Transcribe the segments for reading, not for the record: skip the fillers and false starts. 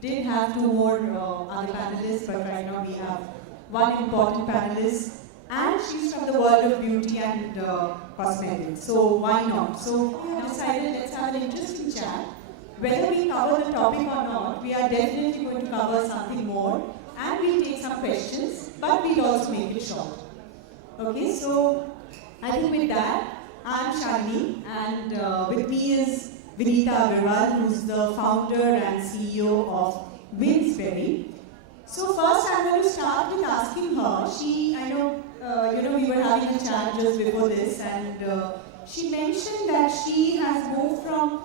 did have two more other panelists, but right now we have one important panelist, and she's from the world of beauty and cosmetics. So why not? So we have decided let's have an interesting chat. Whether we cover the topic or not, we are definitely going to cover something more, and we'll take some questions, but we'll also make it short. Okay, so I think with that, I'm Shalini, and with me is Vinita Agarwal, who's the founder and CEO of Winsberry. So first, I'm going to start with asking her. I know, we were having a chat just before this, and she mentioned that she has moved from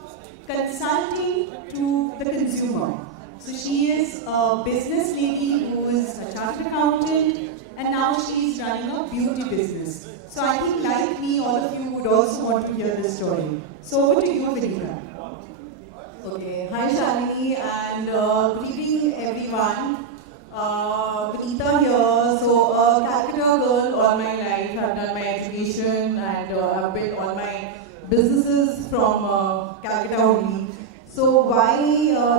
consulting to the consumer. So she is a business lady who is a chartered accountant, and now she's running a beauty business. So I think, like me, all of you would also want to hear this story. So over to you, Vinita. Okay, hi Shalini, and good evening everyone. Vinita here. So, Calcutta girl all my life. I've done my education and I've built all my businesses from Calcutta only. So, why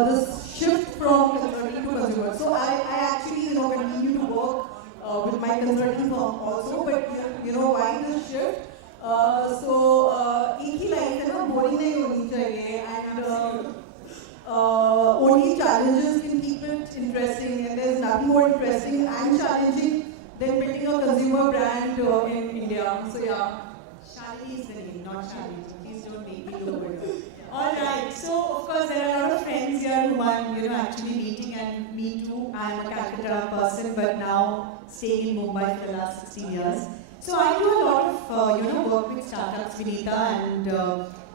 this shift from consulting to consumer? So, I actually continue to work with my consulting firm also, but why this shift? एक ही life है ना, boring नहीं होनी चाहिए, and only challenges can keep it interesting, and there's nothing more interesting and challenging than building a consumer brand in India. So yeah. Shalini is the name, not Shalini. Please don't make me look good. Alright, so of course there are a lot of friends here who I'm actually meeting, and me too. I'm a Calcutta person, but now staying in Mumbai for the last 16 years. So I do a lot of work with startups, Vinita, and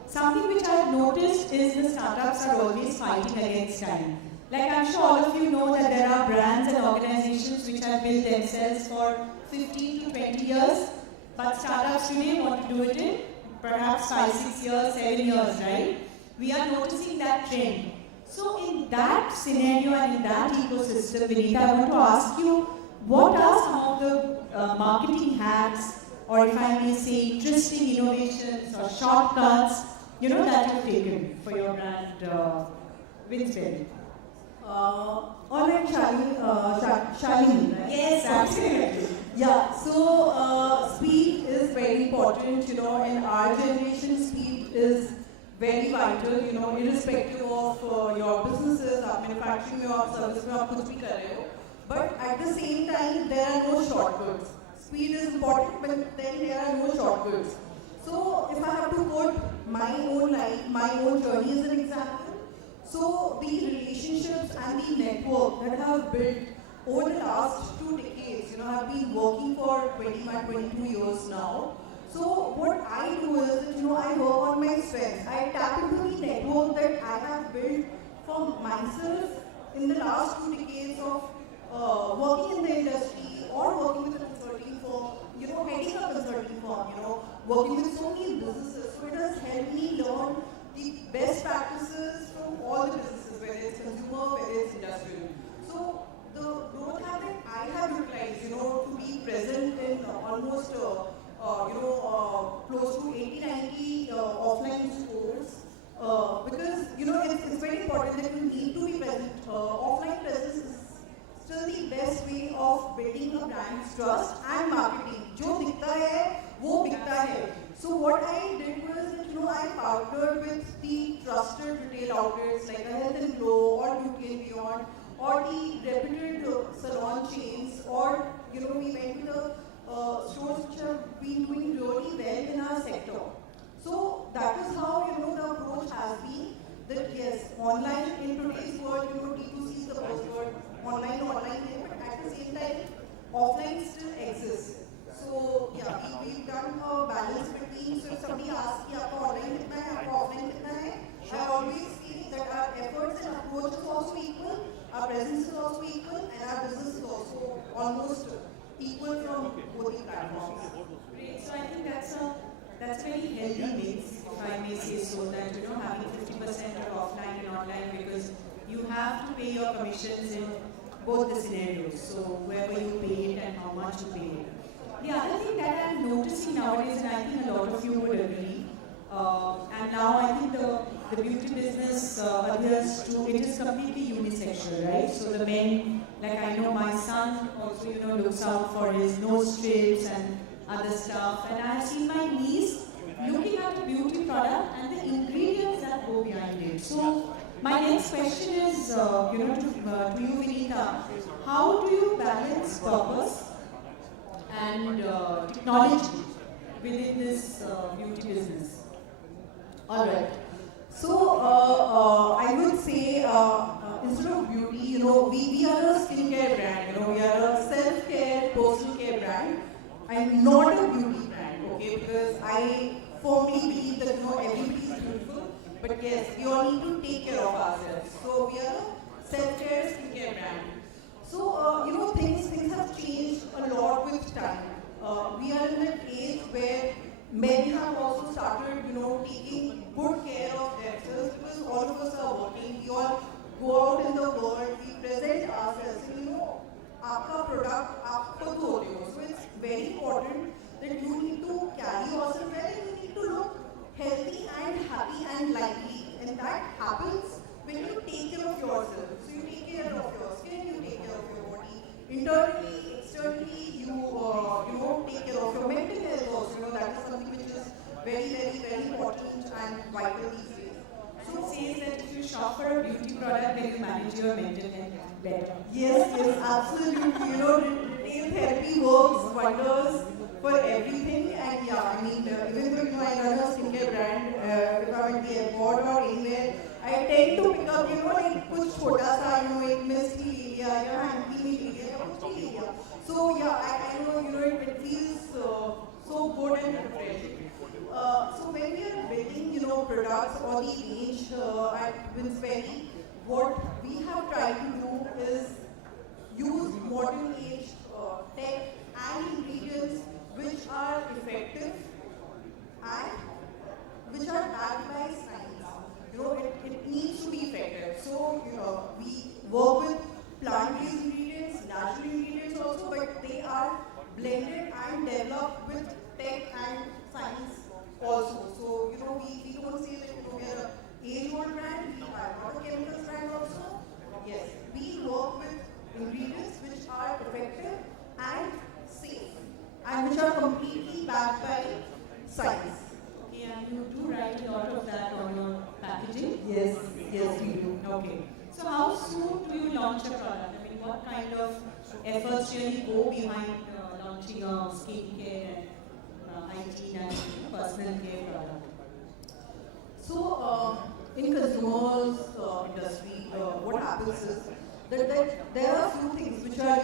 something which I've noticed is the startups are always fighting against time. Like I'm sure all of you know that there are brands and organizations which have built themselves for 15 to 20 years, but startups today want to do it in perhaps 5, 6 years, 7 years, right? We are noticing that trend. So in that scenario and in that ecosystem, Vinita, I want to ask you, what are some of the marketing hacks, or if I may say, interesting innovations or shortcuts, that you've taken for your brand, Winsberry? All right, Shalini, right? Yes, absolutely. Yeah, so speed is very important, in our generation, speed is very vital, irrespective of your businesses, manufacturing, your services, आप कुछ भी कर रहे हो. But at the same time, there are no shortcuts. Speed is important, but then there are no shortcuts. So, if I have to put my own life, my own journey as an example, so the relationships and the network that I have built over the last 2 decades, I've been working for 21, 22 years now. So, what I do is, I work on my strengths. I tap into the network that I have built for myself in the last 2 decades of working in the industry or working with a consulting firm, heading a consulting firm, working with so many businesses. So it has helped me learn the best practices from all the businesses, whether it's consumer, whether it's industrial. So the growth habit I have utilized, to be present in almost, close to 80-90 offline stores. Because, it's very important that you need to be present. Offline presence is still the best way of building a brand's trust and marketing. जो दिखता है, वो बिकता है. So what I did was that, I partnered with the trusted retail outlets like a Health and Glow or Beauty and Beyond, or the reputed salon chains, or, we went to the stores which have been doing really well in our sector. So that is how, the approach has been, that yes, online in today's world, D2C is the buzzword, online, but at the same time, offline still exists. So yeah, we've done a balance between, so if somebody asks, आपका online कितना है, आपका offline कितना है, I always feel that our efforts and approach is also equal, our presence is also equal, and our business is also almost equal from both the platforms. Great. So I think that's a very healthy mix, if I may say so, that having 50% of offline and online, because you have to pay your commissions in both the scenarios. So whoever you pay it and how much you pay it. The other thing that I'm noticing nowadays, and I think a lot of you would agree, and now I think the beauty business adheres to, it is completely unisex special, right? So the men, like I know my son also, looks out for his nose strips and other stuff. And I have seen my niece looking at a beauty product and the ingredients that go behind it. So my next question is, to you, Vinita, how do you balance purpose and technology within this beauty business? All right. So I would say instead of beauty, we are a skincare brand. We are a self-care, personal care brand. I'm not a beauty brand, okay? Because I firmly believe that everybody is beautiful, but yes, we all need to take care of ourselves. So we are a self-care skincare brand. So things have changed a lot with time. We are in an age where men have also started, taking good care of themselves because all of us are working. We all go out in the world, we present ourselves. आपका product आप खुद होते हो. So it's very important that you need to carry yourself well and you need to look healthy and happy and lively. And that happens when you take care of yourself. So you take care of your skin, you take care of your body. Internally, externally, you take care of your mental health also. That is something which is very, very, very important and vital these days. So it says that if you shop for a beauty product, then you manage your mental health better. Yes, absolutely. Retail therapy works wonders for everything. And yeah, I mean, even though I run a skincare brand, if I'm at the airport or anywhere, I tend to pick up, like कुछ छोटा सा, एक mist की area, या hanky में area, या कुछ भी area. So yeah, I know, it feels so good and refreshing. So when we are building, products or the range at Winsberry, what we have tried to do is use modern age tech and ingredients which are effective and which are backed by science. It needs to be effective. So we work with plant-based ingredients, natural ingredients also, but they are blended and developed with tech and science also. So we don't say that we are an age-old brand. We are not a chemicals brand also. Yes, we work with ingredients which are effective and safe, and which are completely backed by science. Okay, and you do write a lot of that on your packaging? Yes, we do. Okay. So how soon do you launch a product? I mean, what kind of efforts really go behind launching a skincare and hygiene and personal care product? So in consumers industry, what happens is that there are few things which are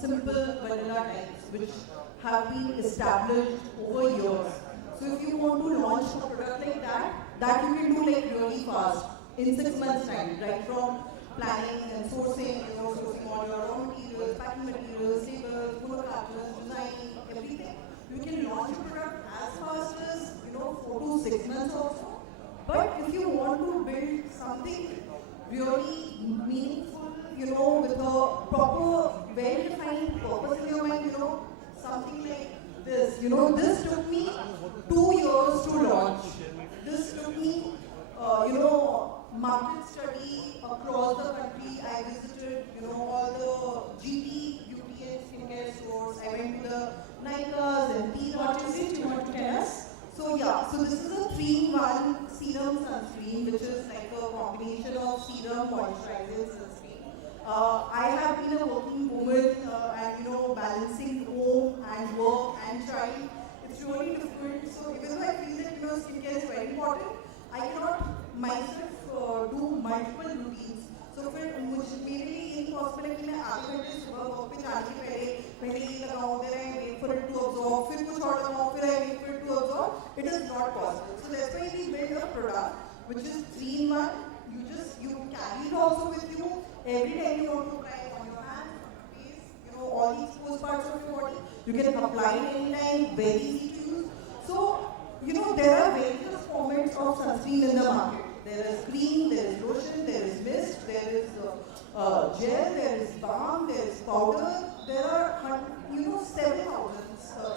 simple vanilla types which have been established over years. So if you want to launch a product like that you can do like really fast in 6 months time, right from planning and sourcing, sourcing all your raw materials, packing materials, labels, monocarbons, designing, everything. You can launch a product as fast as 4 to 6 months also. But if you want to build something really meaningful, with a proper, well-defined purpose in your mind, something like this. This took me 2 years to launch. This took me, market study across the country. I visited, all the GT, beauty and skincare stores. I went to the Nykaas and T. What is it you want to tell us? So this is a 3-in-1 serum sunscreen, which is like a combination of serum, moisturizer, and sunscreen. I have been a working woman and balancing home and work and child. It's really difficult. So even though I feel that skincare is very important, I cannot myself do multiple routines. So फिर मेरे लिए impossible है कि मैं आधे घंटे सुबह work पे जाने के पहले ये लगाऊं, then I wait for it to absorb, फिर कुछ और लगाऊं, फिर I wait for it to absorb. It is not possible. So that's why we build a product which is 3-in-1. You carry it also with you every time you want to apply on your hands, on your face, all the exposed parts of your body. You can apply it anytime, very easy to use. So there are various formats of sunscreen in the market. There is cream, there is lotion, there is mist, there is gel, there is balm, there is powder. There are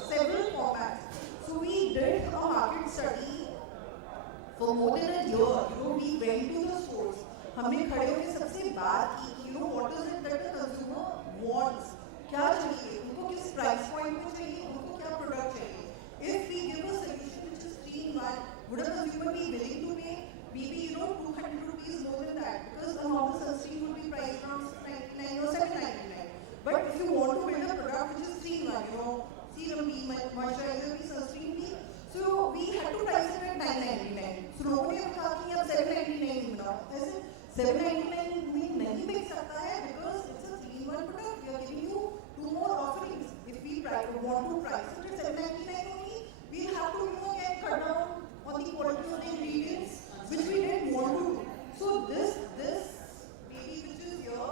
several formats. So we did a market study for more than a year. We went to the stores. हमने खड़े होकर सबसे बात की, 799 में नहीं बिक सकता है because it's a 3-in-1 product. We are giving you 2 more offerings. If we want to price it at 799 only, we'll have to get cut down on the quality of the ingredients, which we didn't want to do. So this baby which is here,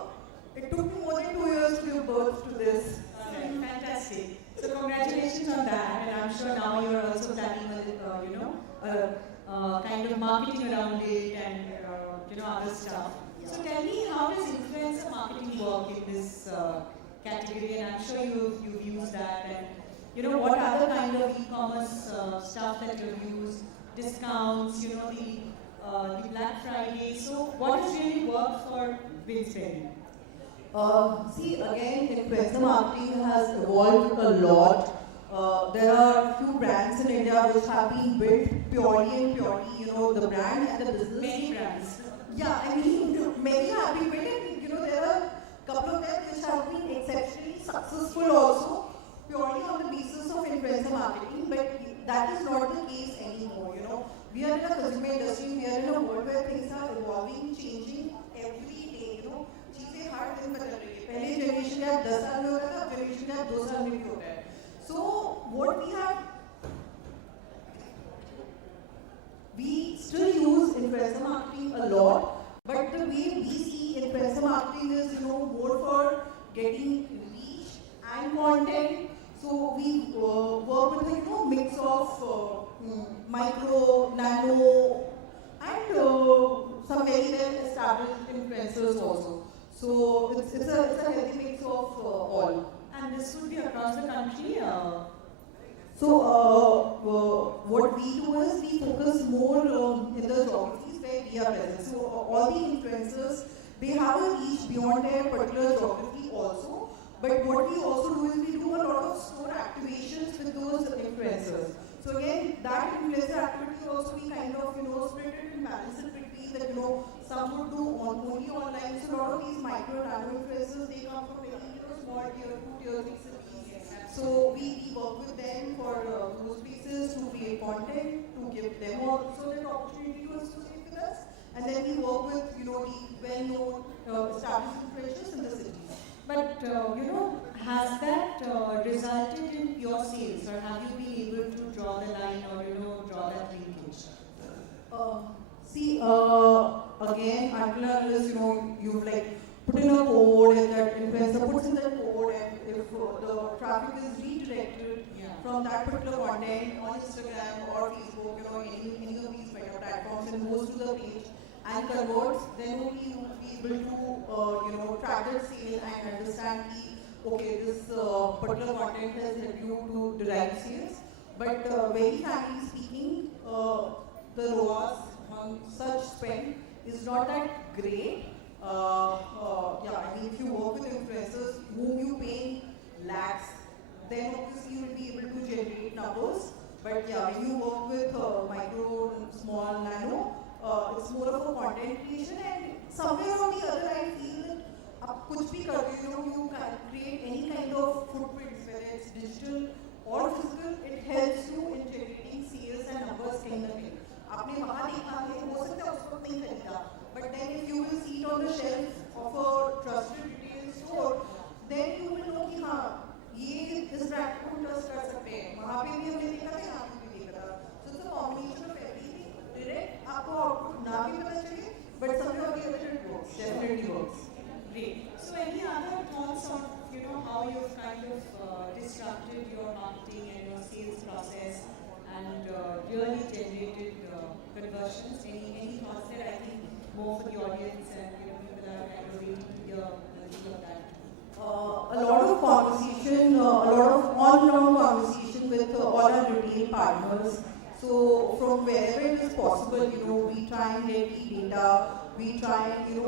it took me more than 2 years to give birth to this. Fantastic. So congratulations on that, and I'm sure now you're also planning kind of marketing around it and other stuff. So tell me, how does influencer marketing work in this category? And I'm sure you've used that, and what other kind of e-commerce stuff that you've used, discounts, the Black Friday. So what has really worked for Winsberry? See, again, influencer marketing has evolved a lot. There are few brands in India which have been built purely, the brand and the business. Many brands. Yeah, I mean, many have been built, and there are a couple of them which have been exceptionally successful also, purely on the basis of influencer marketing. But that is not the case anymore. We are in a consumer industry. We are in a world where things are evolving, changing every day. चीजें हर दिन बदल रही है. पहले generation का 10 साल में होता था, जनरेशन का 2 साल में भी होता है. So what we still use influencer marketing a lot, but the way we see influencer marketing is more for getting reach and content. So we work with a mix of micro, nano, and some very well established influencers also. So it's a healthy mix of all. And this would be across the country? What we do is we focus more in the geographies where we are present. So all the influencers, they have a reach beyond their particular geography also. But what we also do is we do a lot of store activations with those influencers. So again, that influencer activity also we kind of split it and balance it between that some would do only online. So a lot of these micro and nano influencers, they come from very small tier 2, tier 3 cities. So we work with them for those pieces to create content, to give them also that opportunity to associate with us. And then we work with the well-known established influencers in the city. But has that resulted in pure sales, or have you been able to draw the line or draw that linkage? See, again, until you've put in a code and that influencer puts in that code, and if the traffic is redirected from that particular content on Instagram or Facebook, any of these meta platforms, and goes to the page and converts, then only you will be able to track that sale and understand okay, this particular content has helped you to derive sales. But very frankly speaking, the ROAS on such spend is not that great. I mean, if you work with influencers whom you pay lakhs, then obviously you will be able to generate numbers. But when you work with micro, small, nano, it's more of a content creation, and somewhere or the other I feel that आप कुछ भी करते you can create any kind of footprint, whether it's digital or physical, it helps you in generating sales and numbers कहीं ना कहीं. आपने वहाँ देखा है, हो सकता है उस वक्त नहीं खरीदा, but then if you will see it on the shelf of a trusted retail store, then you will know कि हाँ ये इस brand को trust कर सकते हैं. वहाँ पे भी हमने देखा था, यहाँ पे भी देखा था. So it's a combination of everything. Direct आपको output ना भी पता चले, but somewhere or the other it works. Definitely works. Great. So any other thoughts on how you've kind of disrupted your marketing and your sales process and really generated conversions? Any thoughts there? I think more for the audience and people are kind of waiting to hear of that. A lot of conversation, a lot of on-ground conversation with all our retail partners. So from wherever it is possible, we try and get the data. We try and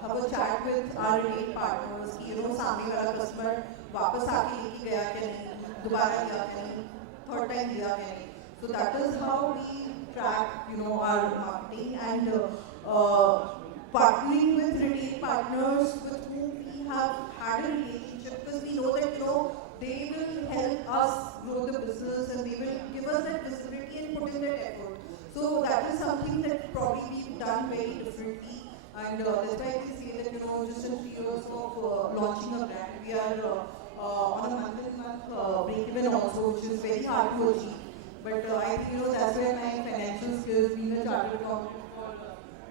have a chat with our retail partners कि सामने वाला customer वापस आके लेके गया क्या नहीं, दोबारा लिया क्या नहीं, third time लिया क्या नहीं. So that is how we track our marketing, and partnering with retail partners with whom we have had a relationship, because we know that they will help us grow the business and they will give us that visibility and put in that effort. So that is something that probably we've done very differently And that's why we say that, just in 3 years of launching a brand, we are on a month-to-month break-even also, which is very hard to achieve. But I think, that's where my financial skills, being a chartered accountant for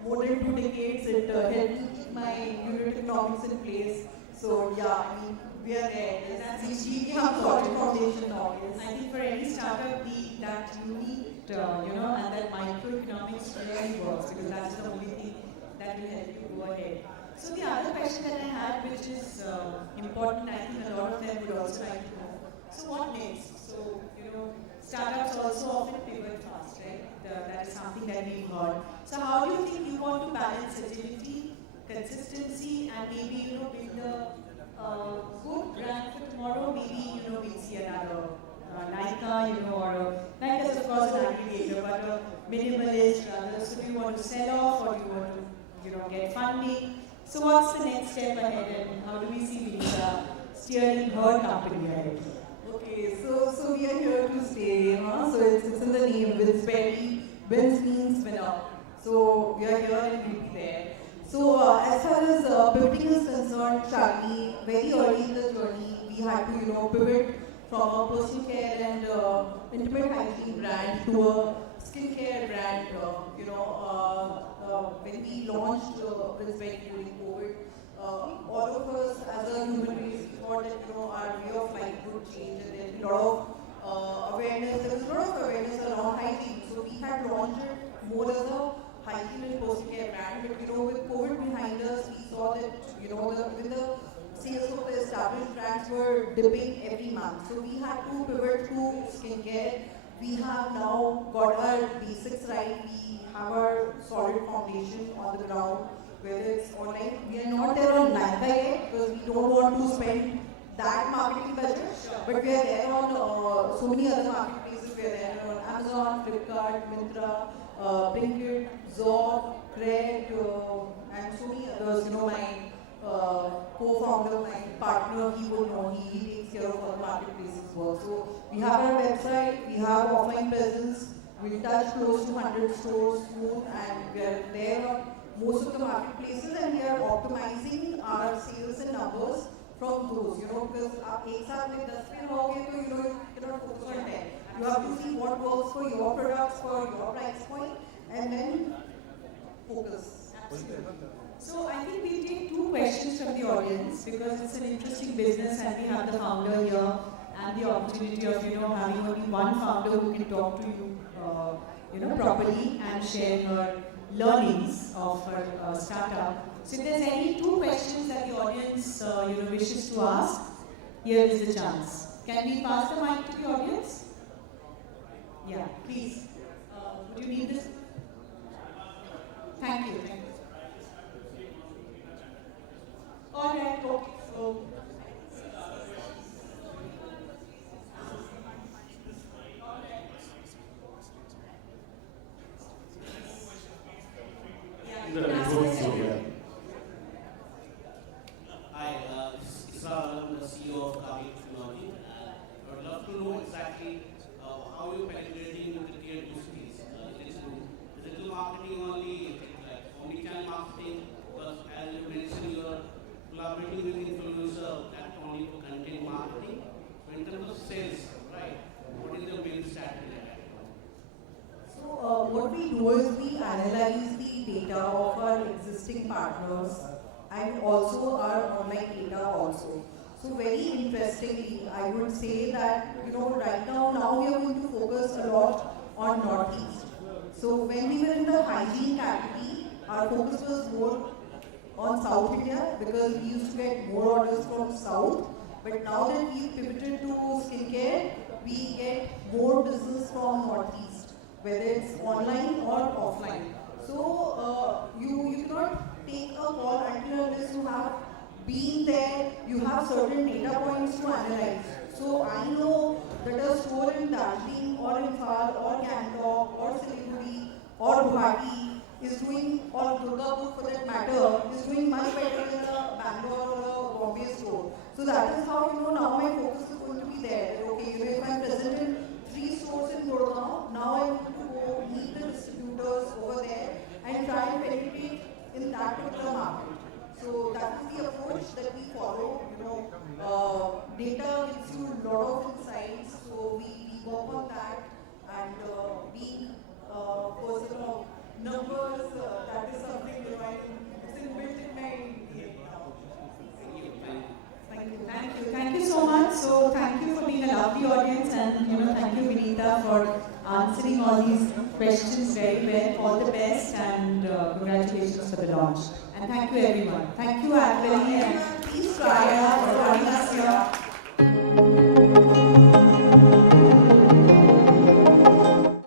more than 2 decades, it helped me keep my unit economics in place. So yeah, I mean, we are there. We have solid foundation now. Yes. I think for any startup, that you need, and that microeconomics really works, because that's the only thing that will help you go ahead. So the other question that I had, which is important, I think a lot of them would also like to know. So what next? So, startups also often pivot fast, right? That is something that we've heard. So how do you think you want to balance agility, consistency, and maybe, build a good brand for tomorrow? Maybe, we'll see another Nykaa, or Nykaa is of course an aggregator, but a minimalist rather. So do you want to sell off, or do you want to, get funding? So what's the next step ahead, and how do we see Vinita steering her company ahead? Okay, so we are here to stay, so it's in the name, Vince Berry. Vince means winner. So we are here and we'll be there. So as far as pivoting is concerned, Shalini, very early in the journey, we had to, pivot from a personal care and intimate hygiene brand to a skincare brand. When we launched Vince Berry during COVID, all of us as a human race thought that our way of life would change, and there's a lot of awareness. There was a lot of awareness around hygiene, so we had launched it more as a hygiene and personal care brand. But with COVID behind us, we saw that with the sales of the established brands were dipping every month. So we had to pivot to skincare. We have now got our basics right. We have our solid foundation on the ground. Whether it's online, we are not there on Nykaa yet because we don't want to spend that marketing budget. But we are there on so many other marketplaces. We are there on Amazon, Flipkart, Myntra, Blinkit, Zob, Cred, and so many others. My co-founder, my partner, he would know, he takes care of all the marketplaces work. So we have our website, we have offline presence, we touch close to 100 stores soon, and we are there on most of the marketplaces, and we are optimizing our sales and numbers from those, because एक साथ में 10 पे होगे तो you cannot focus on 10. You have to see what works for your products, for your price point, and then focus. Absolutely. So I think we'll take 2 questions from the audience, because it's an interesting business and we have the founder here and the opportunity of having only one founder who can talk to you properly and share her learnings of her startup. So if there's any 2 questions that the audience wishes to ask, here is the chance. Can we pass the mic to the audience? Yeah, please. Would you need this? Thank you. All right, okay. So, Hi, Isra, I'm the CEO of Kami Technology, and I would love to know exactly how you're penetrating with the tier 2 cities. Is it digital marketing only, like omnichannel marketing? Because as you mentioned, you're collaborating with influencer that only for content marketing. So in terms of sales, right, what is your main strategy? So what we do is we analyze the data of our existing partners and also our online data also. So very interestingly, I would say that right now we are going to focus a lot on Northeast. So when we were in the hygiene category, our focus was more on South India because we used to get more orders from South. But now that we've pivoted to skincare, we get more business from Northeast, whether it's online or offline. So you cannot take a call until unless you have been there, you have certain data points to analyze. So I know that a store in Darjeeling or Imphal or Gangtok or Siliguri or Guwahati is doing, or Durgapur for that matter, is doing much better than a Bangalore or a Bombay store. So that is how now my focus is going to be there. Okay, if I'm present in 3 stores in Gurgaon, now I want to go meet the distributors over there and try and penetrate in that particular approach that we follow, data gives you a lot of insights, so we work on that, and being person of numbers, that is something it's inbuilt in my DNA now. Thank you. Thank you. Thank you so much. So thank you for being a lovely audience, and thank you Vinita for answering all these questions very well. All the best, and congratulations for the launch. And thank you everyone. Thank you Adveli, and Please try out.